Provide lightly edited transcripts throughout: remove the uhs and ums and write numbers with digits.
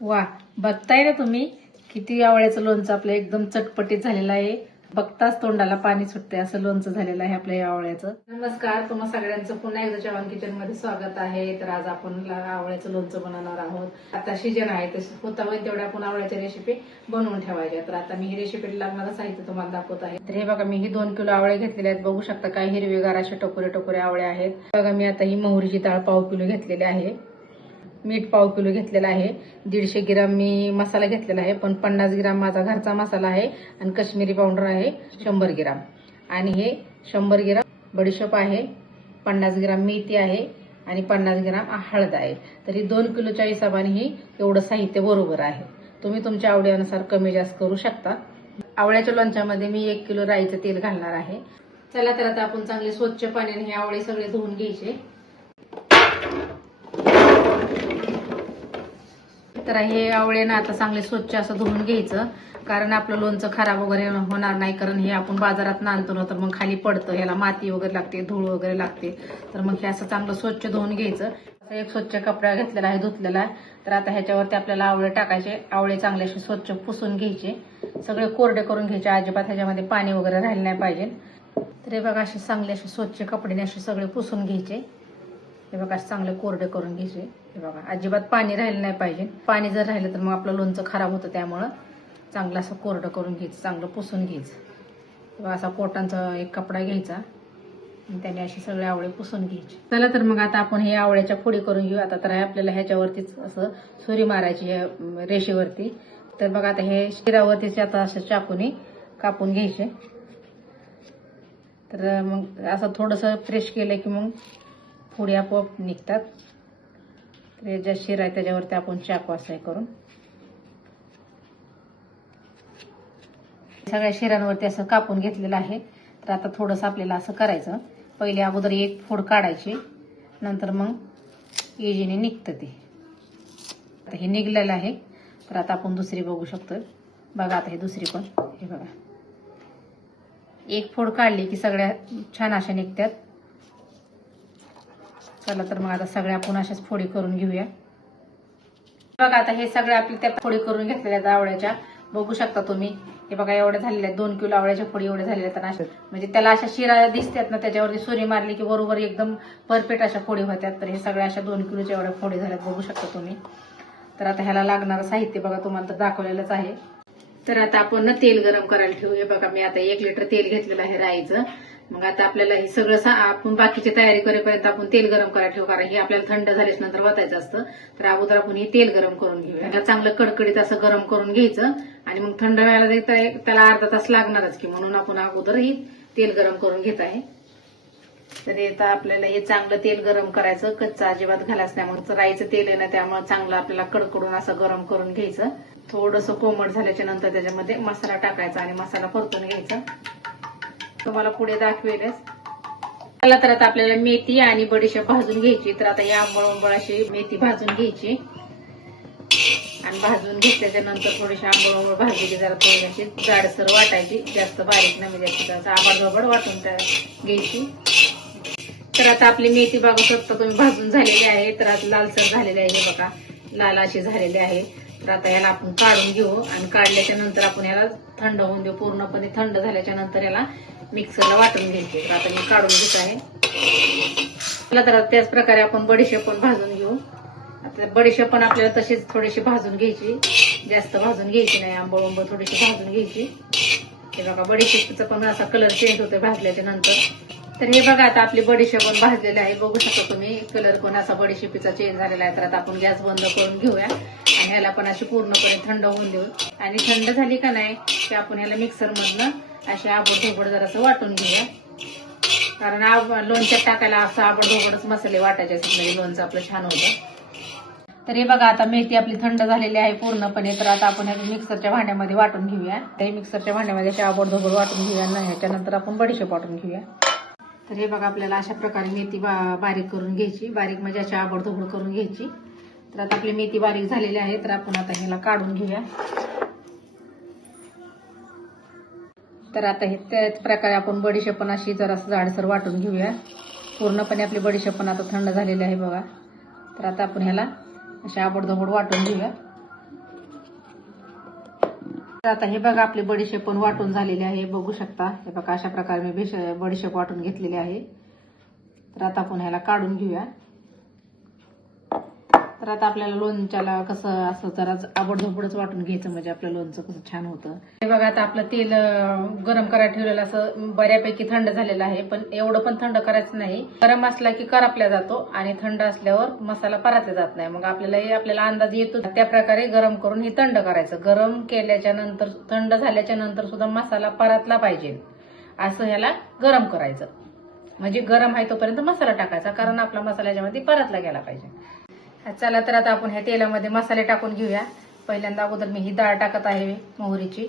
वा, बघताय ना तुम्ही किती आवळ्याचं लोणचं आपलं एकदम चटपटीत झालेलं आहे. बघताच तोंडाला पाणी सुटते असं लोणचं झालेलं आहे आपल्या या आवळ्याचं. नमस्कार, तुम्हा सगळ्यांचं पुन्हा एकदा जवान किचन मध्ये स्वागत आहे. तर आज आपण आवळ्याचं लोणचं बनवणार आहोत. आता सीजन आहे तर होता होईल तेवढ्या आपण आवळ्याच्या रेसिपी बनवून ठेवायच्या. तर आता मी ही रेसिपी लागणारं साहित्य तुम्हाला दाखवत आहे. तर हे बघा, मी ही 2 किलो आवळे घेतलेले आहेत. बघू शकता काय हिरवेगार असे टोकरे टोकरे आवळे आहेत. बघा, मी आता ही मोहरीची डाळ पाव किलो घेतलेली आहे. मीठ पाव किलो घेतलेला आहे. 150 ग्राम मी मसाला घेतलेला आहे, पण 50 ग्राम माझा घरचा मसाला आहे आणि काश्मीरी पावडर आहे 100 ग्राम. आणि हे 100 ग्राम बडीशेप आहे, 50 ग्राम मेथी आहे आणि 50 ग्राम हळद आहे. तर ही 2 किलोच्या हिशोबाने ही एवढं साहित्य बरोबर आहे. तुम्ही तुमच्या आवडीनुसार कमी जास्त करू शकता. आवळ्याच्या लोणच्यामध्ये मी 1 किलो राईचं तेल घालणार आहे. चला तर आता आपण चांगले स्वच्छ पाण्याने हे आवळे सगळे धुवून घ्यायचे. तर हे आवळे ना आता चांगले स्वच्छ असं धुवून घ्यायचं, कारण आपलं लोणचं खराब वगैरे होणार नाही. कारण हे आपण बाजारात आणतो ना तर मग खाली पडतं, ह्याला माती वगैरे लागते, धूळ वगैरे लागते. तर मग हे असं चांगलं स्वच्छ धुवून घ्यायचं. एक स्वच्छ कपडा घेतलेला आहे, धुतलेला आहे. तर आता ह्याच्यावरती आपल्याला आवळे टाकायचे. आवळे चांगले असे स्वच्छ पुसून घ्यायचे, सगळे कोरडे करून घ्यायचे. अजिबात ह्याच्यामध्ये पाणी वगैरे राहिले नाही पाहिजे. तर हे बघा, असे चांगले असे स्वच्छ कपड्याने असे सगळे पुसून घ्यायचे. हे बघा, चांगले कोरडे करून घ्यायचे. हे बघा, अजिबात पाणी राहिलं नाही पाहिजे. पाणी जर राहिलं तर मग आपलं लोणचं खराब होतं. त्यामुळं चांगलं असं कोरडं करून घ्यायचं, चांगलं पुसून घ्यायचं. तेव्हा असा कॉटनचा एक कपडा घ्यायचा आणि त्याने अशी सगळे आवळे पुसून घ्यायचे. चला तर मग आता आपण हे आवळ्याच्या फोडी करून घेऊ. आता तर आपल्याला ह्याच्यावरतीच असं सुरी मारायची रेषेवरती. तर बघा, आता हे शिरावरतीच आता असं चाकूने कापून घ्यायचे. तर मग असं थोडंसं फ्रेश केलं की मग फोडी आपोआप निघतात. तर ज्या शिरा आहे त्याच्यावरती आपण चाकू असं करून सगळ्या शिरांवरती असं कापून घेतलेलं आहे. तर आता थोडंसं आपल्याला असं करायचं. पहिले अगोदर एक फोड काढायची, नंतर मग इजीने निघतं ते. आता हे निघलेलं आहे. तर आता आपण दुसरी बघू शकतो. बघा, आता हे दुसरी पण हे बघा, एक फोड काढली की सगळ्या छान अशा निघतात. चला तर मग आता सगळ्या आपण अशाच फोडी करून घेऊया. बघा, आता हे सगळे आपले त्या फोडी करून घेतलेल्या आवळ्याच्या बघू शकता तुम्ही. हे बघा, एवढ्या झालेल्या 2 किलो आवळ्याच्या फोडी एवढ्या झालेल्या आहेत. अशा म्हणजे त्याला अशा शिरा दिसतात ना, त्याच्यावरती सुरी मारली की बरोबर एकदम परफेक्ट अशा फोडी होत्यात. तर हे सगळ्या अशा 2 किलोच्या एवढ्या फोडी झाल्यात, बघू शकता तुम्ही. तर आता ह्याला लागणारं साहित्य बघा, तुम्हाला तर दाखवलेलंच आहे. तर आता आपण ना तेल गरम करायला ठेवू. हे बघा, मी आता 1 लिटर तेल घेतलेलं आहे राईचं. मग आता आपल्याला हे सगळं आपण बाकीची तयारी करेपर्यंत आपण तेल गरम करायला ठेवू, कारण हे आपल्याला थंड झाल्याच्या नंतर वतायचं असतं. तर अगोदर आपण हे तेल गरम करून घेऊया. चांगलं कडकडीत असं गरम करून घ्यायचं आणि मग थंड व्हायला त्याला अर्धा तास लागणारच की, म्हणून आपण अगोदर ही तेल गरम करून घेत आहे. तर आता आपल्याला हे चांगलं तेल गरम करायचं, कच्चं अजिबात घालायचं नाही. मग राईचं तेल आहे ना, त्यामुळे चांगलं आपल्याला कडकडून असं गरम करून घ्यायचं. थोडंसं कोमट झाल्याच्या नंतर त्याच्यामध्ये मसाला टाकायचा आणि मसाला परतून घ्यायचा. तुम्हाला पुढे दाखवेलच. चला तर आता आपल्याला मेथी आणि बडीशेप भाजून घ्यायची. तर आता या आंबळ अशी मेथी भाजून घ्यायची आणि भाजून घेतल्याच्या नंतर थोडीशी आंबळ भाजलेली जरा थोडी अशी जाडसर वाटायची, जास्त बारीक नाही, म्हणजे असं आबाडधोबड वाटून घ्यायची. तर आता आपली मेथी बघू शकता तुम्ही भाजून झालेली आहे. तर आता लालसर झालेली आहे, हे बघा लाल अशी झालेली आहे. तर आता याला आपण काढून घेऊ आणि काढल्याच्या नंतर आपण याला थंड होऊन देऊ. पूर्णपणे थंड झाल्याच्या नंतर याला मिक्सरला वाटून घ्यायचे. तर आता मी काढून घेत आहे. चला तर त्याच प्रकारे आपण बडीशेप पण भाजून घेऊ. आता बडीशेप पण आपल्याला तशीच थोडीशी भाजून घ्यायची, जास्त भाजून घ्यायची नाही, आंबळ थोडीशी भाजून घ्यायची. हे बघा, बडीशेपचा पण असा कलर चेंज होतो भाजल्याच्या नंतर. तर हे बघा, आता आपली बडीशेप पण भाजलेली आहे, बघू शकता तुम्ही. कलर पण असा बडीशेपीचा चेंज झालेला आहे. तर आता आपण गॅस बंद करून घेऊया आणि ह्याला पण अशी पूर्णपणे थंड होऊन देऊ. आणि थंड झाली का नाही की आपण ह्याला मिक्सर मधनं अशी आबडधोबड जरासं वाटून घेऊया, कारण लोणच्यात टाकायला असं आबडधोबडच मसाले वाटायचे असतात, म्हणजे लोणचं आपलं छान होतं. तर हे बघा, आता मेथी आपली थंड झालेली आहे पूर्णपणे. तर आता आपण मिक्सरच्या भांड्यामध्ये वाटून घेऊया. ते मिक्सरच्या भांड्यामध्ये अशी आबडधोबड वाटून घेऊया आणि ह्याच्यानंतर आपण बडीशेप वाटून घेऊया. तर हे बघा, आपल्याला अशा प्रकारे मेथी बारीक करून घ्यायची, बारीक म्हणजे अशी आबडधोबड करून घ्यायची. तर आता आपली मेथी बारीक झालेली आहे. तर आपण आता ह्याला काढून घेऊया. तर आता हे त्याच प्रकारे आपण बडीशेप पण अशी जरासं जाडसर वाटून घेऊया. पूर्णपणे आपली बडीशेप पण आता थंड झालेली आहे बघा. तर आता आपण ह्याला अशी आबडधोबड वाटून घेऊया. तर आता हे बघा आपली बडीशेप पण वाटून झालेली आहे, बघू शकता. हे बघा अशा प्रकारे मी बडीशेप वाटून घेतलेली आहे. तर आता आपण ह्याला काढून घेऊया. तर आता आपल्याला लोणच्याला कसं असं जरा आबडधोबडच वाटून घ्यायचं, म्हणजे आपलं लोणचं कसं छान होतं. हे बघा आता आपलं तेल गरम करायला ठेवलेलं असं बऱ्यापैकी थंड झालेलं आहे, पण एवढं पण थंड करायचं नाही. गरम असला की करपल्या जातो आणि थंड असल्यावर मसाला परतला जात नाही. मग आपल्याला अंदाज येतो त्या प्रकारे गरम करून हे थंड करायचं. गरम केल्याच्या नंतर, थंड झाल्याच्या नंतर सुद्धा मसाला परतला पाहिजे असं ह्याला गरम करायचं. म्हणजे गरम आहे तोपर्यंत मसाला टाकायचा, कारण आपला मसाला याच्यामध्ये परतला गेला पाहिजे. चला तर आता आपण ह्या तेलामध्ये मसाले टाकून घेऊया. पहिल्यांदा अगोदर मी ही डाळ टाकत आहे मोहरीची.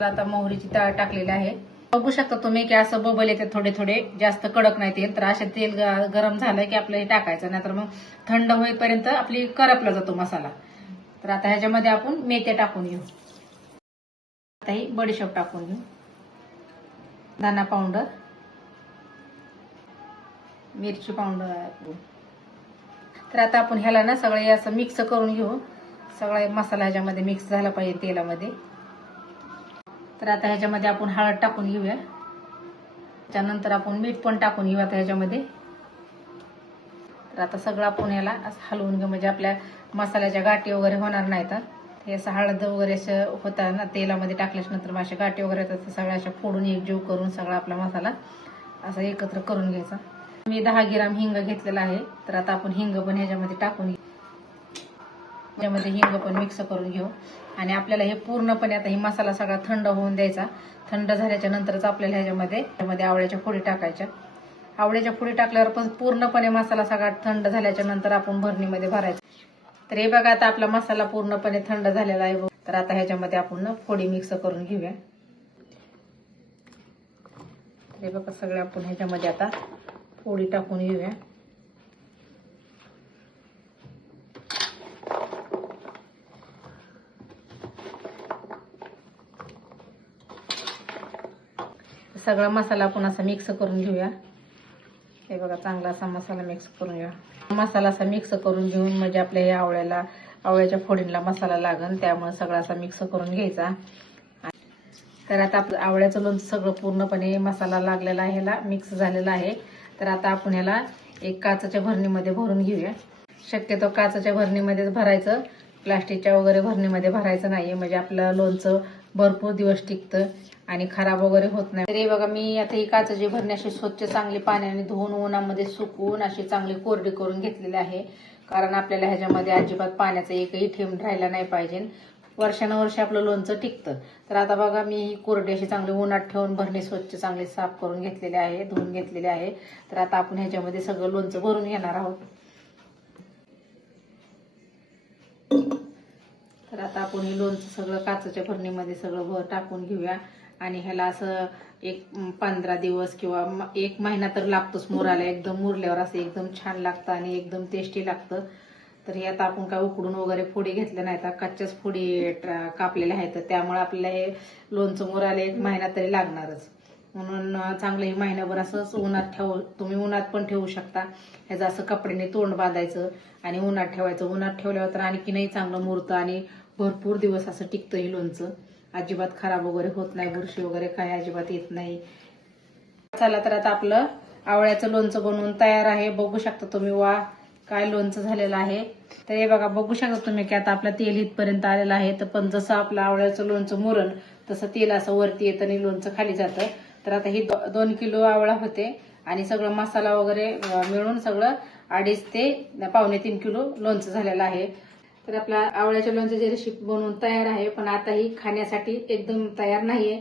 आता मोहरीची डाळ टाकलेली आहे. बघू शकता तुम्ही की असं बबल येते थोडे थोडे, जास्त कडक नाही तेल. तर असे तेल गरम झालं की आपलं हे टाकायचं, नाहीतर मग थंड होईपर्यंत आपली करपला जातो मसाला. तर आता ह्याच्यामध्ये आपण मेथ्या टाकून घेऊ. आता ही बडीशेप टाकून घेऊ, धना पावडर, मिरची पावडर. तर आता आपण ह्याला ना सगळे असं मिक्स करून घेऊ. सगळा मसाला ह्याच्यामध्ये मिक्स झाला पाहिजे तेलामध्ये. तर आता ह्याच्यामध्ये आपण हळद टाकून घेऊया. त्यानंतर आपण मीठ पण टाकून घेऊ आता ह्याच्यामध्ये. तर आता सगळं आपण ह्याला असं हलवून घेऊ, म्हणजे आपल्या मसाल्याच्या गाठी वगैरे होणार नाहीत. हे असं हळद वगैरे असं होतं ना तेलामध्ये टाकल्याच्या नंतर अशा गाठी वगैरे येतात, सगळ्या अशा फोडून एकजीव करून सगळा आपला मसाला असा एकत्र करून घ्यायचा. मी 10 ग्रॅम हिंग घेतलेला आहे. तर आता आपण हिंग पण ह्याच्यामध्ये टाकून घेऊ. ह्याच्यामध्ये हिंग पण मिक्स करून घेऊ आणि आपल्याला हे पूर्णपणे आता ही मसाला सगळा थंड होऊन द्यायचा. थंड झाल्याच्या नंतरच आपल्याला ह्याच्यामध्ये आवळ्याच्या फोडी टाकायच्या. आवळ्याच्या फोडी टाकल्यावर पण पूर्णपणे मसाला सगळा थंड झाल्याच्या नंतर आपण भरणीमध्ये भरायचा. तर हे बघा आता आपला मसाला पूर्णपणे थंड झालेला आहे. तर आता ह्याच्यामध्ये आपण फोडी मिक्स करून घेऊया. हे बघा सगळे आपण ह्याच्यामध्ये आता फोडी टाकून घेऊया. सगळा मसाला आपण असा मिक्स करून घेऊया. हे बघा चांगला असा मसाला मिक्स करून घेऊया. मसाला असा मिक्स करून घेऊन म्हणजे आपल्या हे आवळ्याच्या फोडींना मसाला लागन, त्यामुळे सगळा असा मिक्स करून घ्यायचा. तर आता आपलं आवळ्याचं लोणचं सगळं पूर्णपणे मसाला लागलेला आहे, ह्याला मिक्स झालेला आहे. तर आता आपण ह्याला एक काचेच्या भरणीमध्ये भरून घेऊया. शक्यतो काचेच्या भरणीमध्येच भरायचं, प्लास्टिकच्या वगैरे भरणीमध्ये भरायचं नाहीये, म्हणजे आपलं लोणचं भरपूर दिवस टिकतं आणि खराब वगैरे होत नाही. तर हे बघा मी आता ही काचेची भरणी अशी स्वच्छ चांगली पाण्याने धुवून उन्हामध्ये सुकवून अशी चांगली कोरडी करून घेतलेली आहे, कारण आपल्याला ह्याच्यामध्ये अजिबात पाण्याचा एकही थेंब राहिला नाही पाहिजे. वर्षानुवर्ष आपलं लोणचं टिकतं. तर आता बघा मी ही कोरडी अशी चांगली उन्हात ठेवून भरणी स्वच्छ चांगली साफ करून घेतलेली आहे, धुवून घेतलेली आहे. तर आता आपण ह्याच्यामध्ये सगळं लोणचं भरून घेणार आहोत. तर आता आपण हे लोणचं सगळं काचेच्या भरणीमध्ये सगळं टाकून घेऊया आणि ह्याला असं एक 15 दिवस किंवा 1 महिना तर लागतोच मुरायला. एकदम मुरल्यावर असं एकदम छान लागतं आणि एकदम टेस्टी लागतं. तर हे आता आपण काय उकडून वगैरे फोडी घेतल्या नाहीत, कच्च्याच फोडी कापलेल्या आहेत, त्यामुळे आपल्याला हे लोणचं मुरायला 1 महिना तरी लागणारच. म्हणून चांगलं हे महिनाभर असंच उन्हात तुम्ही उन्हात पण ठेवू शकता. ह्याचं असं कपड्याने तोंड बांधायचं आणि उन्हात ठेवायचं. उन्हात ठेवल्यावर तर आणखीनही चांगलं मुरतं आणि भरपूर दिवस असं टिकतं हे लोणचं. अजिबात खराब वगैरे होत नाही, बुरशी वगैरे काय अजिबात येत नाही. चला तर आता आपलं आवळ्याचं लोणचं बनवून तयार आहे. बघू शकता तुम्ही, वा काय लोणचं झालेलं आहे. तर हे बघा बघू शकता तुम्ही की आता आपलं तेल इथपर्यंत आलेलं आहे. तर पण जसं आपलं आवळ्याचं लोणचं मुरण तसं तेल असं वरती येतं आणि लोणचं खाली जातं. तर आता ही 2 किलो आवळा होते आणि सगळं मसाला वगैरे मिळून सगळं 2.5 ते 2.25-3 किलो लोणचं झालेलं आहे. तर आपला आवळ्याच्या लोणच्याची रेसिपी बनवून तयार आहे, पण आता ही खाण्यासाठी एकदम तयार नाहीये.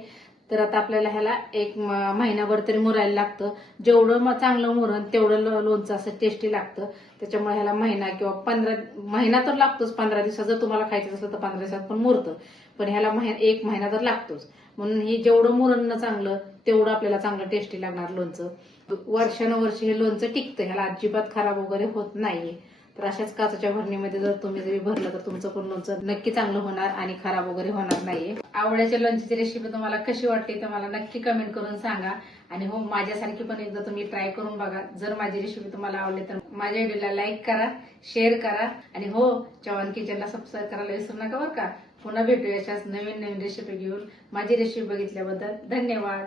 तर आता आपल्याला ह्याला 1 महिनाभर तरी मुरायला लागतं. जेवढं चांगलं मुरण तेवढं लोणचं असं टेस्टी लागतं. त्याच्यामुळे ह्याला महिना किंवा 15 महिना तर लागतोच. 15 दिवसात जर तुम्हाला खायचं असेल तर 15 दिवसात पण मुरतं, पण ह्याला 1 महिना तर लागतोच. म्हणून हे जेवढं मुरण चांगलं तेवढं आपल्याला चांगलं टेस्टी लागणार लोणचं. वर्षानुवर्ष हे लोणचं टिकतं, ह्याला अजिबात खराब वगैरे होत नाहीये. तर अशाच काचेच्या भरणीमध्ये जर तुम्ही जरी भरलं तर तुमचं पण लोणचं नक्की चांगलं होणार आणि खराब वगैरे होणार नाहीये. आवळ्याच्या लोणच्याची रेसिपी तुम्हाला कशी वाटते ते मला नक्की कमेंट करून सांगा. आणि हो, माझ्यासारखी पण एकदा तुम्ही ट्राय करून बघा. जर माझी रेसिपी तुम्हाला आवडली तर माझ्या व्हिडिओला लाईक करा, शेअर करा आणि हो, चव्हाण किचनला सबस्क्राईब करायला विसरू नका बरं का. पुन्हा भेटूया अशाच नवीन नवीन रेसिपी घेऊन. माझी रेसिपी बघितल्याबद्दल धन्यवाद.